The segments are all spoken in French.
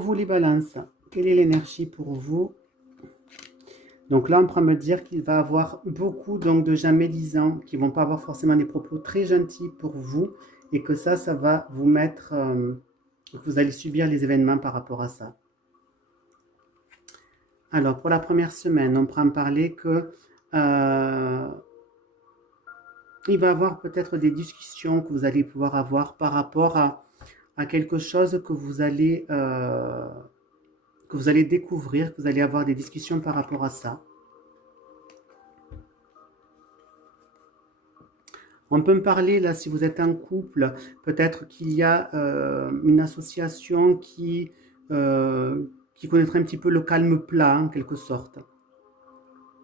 vous, les balances, quelle est l'énergie pour vous? Donc là, on pourra me dire qu'il va y avoir beaucoup donc, de gens médisants qui ne vont pas avoir forcément des propos très gentils pour vous et que ça va vous mettre, que vous allez subir les événements par rapport à ça. Alors, pour la première semaine, on pourra me parler que il va y avoir peut-être des discussions que vous allez pouvoir avoir par rapport à quelque chose que vous allez découvrir, que vous allez avoir des discussions par rapport à ça. On peut me parler, là, si vous êtes en couple, peut-être qu'il y a une association qui connaîtrait un petit peu le calme plat, en quelque sorte.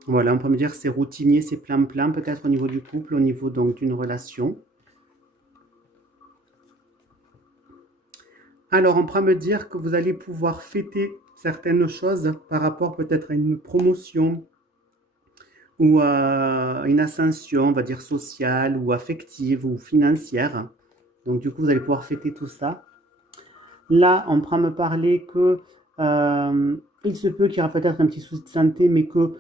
Voilà, on peut me dire que c'est routinier, c'est plan-plan, peut-être au niveau du couple, au niveau donc d'une relation. Alors, on pourra me dire que vous allez pouvoir fêter certaines choses par rapport peut-être à une promotion ou à une ascension, on va dire sociale ou affective ou financière. Donc, du coup, vous allez pouvoir fêter tout ça. Là, on pourra me parler que il se peut qu'il y aura peut-être un petit souci de santé, mais que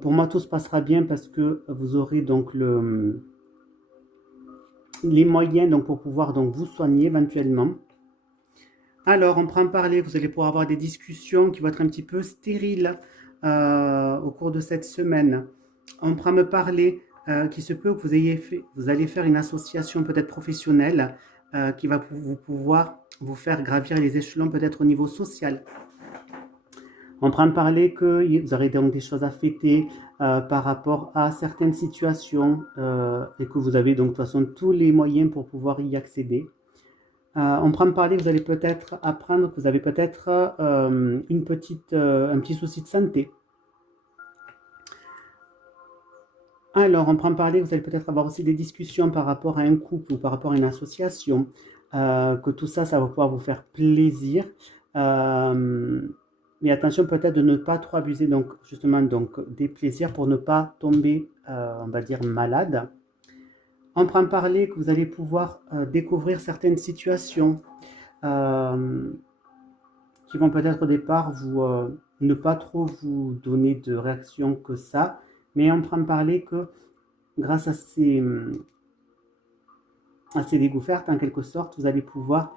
pour moi, tout se passera bien parce que vous aurez donc les moyens donc, pour pouvoir donc, vous soigner éventuellement. Alors, on pourra me parler, vous allez pouvoir avoir des discussions qui vont être un petit peu stériles au cours de cette semaine. On pourra me parler qu'il se peut que vous allez faire une association peut-être professionnelle qui va pouvoir vous faire gravir les échelons peut-être au niveau social. On pourra me parler que vous aurez donc des choses à fêter par rapport à certaines situations et que vous avez donc de toute façon tous les moyens pour pouvoir y accéder. On pourra me parler que vous allez peut-être apprendre que vous avez peut-être un petit souci de santé. Alors, on pourra me parler que vous allez peut-être avoir aussi des discussions par rapport à un couple ou par rapport à une association, que tout ça, ça va pouvoir vous faire plaisir. Mais attention peut-être de ne pas trop abuser donc, justement donc, des plaisirs pour ne pas tomber, on va dire, malade. On pourra me parler que vous allez pouvoir découvrir certaines situations qui vont peut-être au départ ne pas trop vous donner de réaction que ça, mais on pourra me parler que grâce à ces découvertes, en quelque sorte, vous allez pouvoir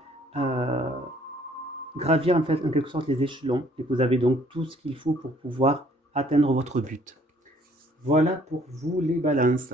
gravir en fait en quelque sorte les échelons et que vous avez donc tout ce qu'il faut pour pouvoir atteindre votre but. Voilà pour vous les balances.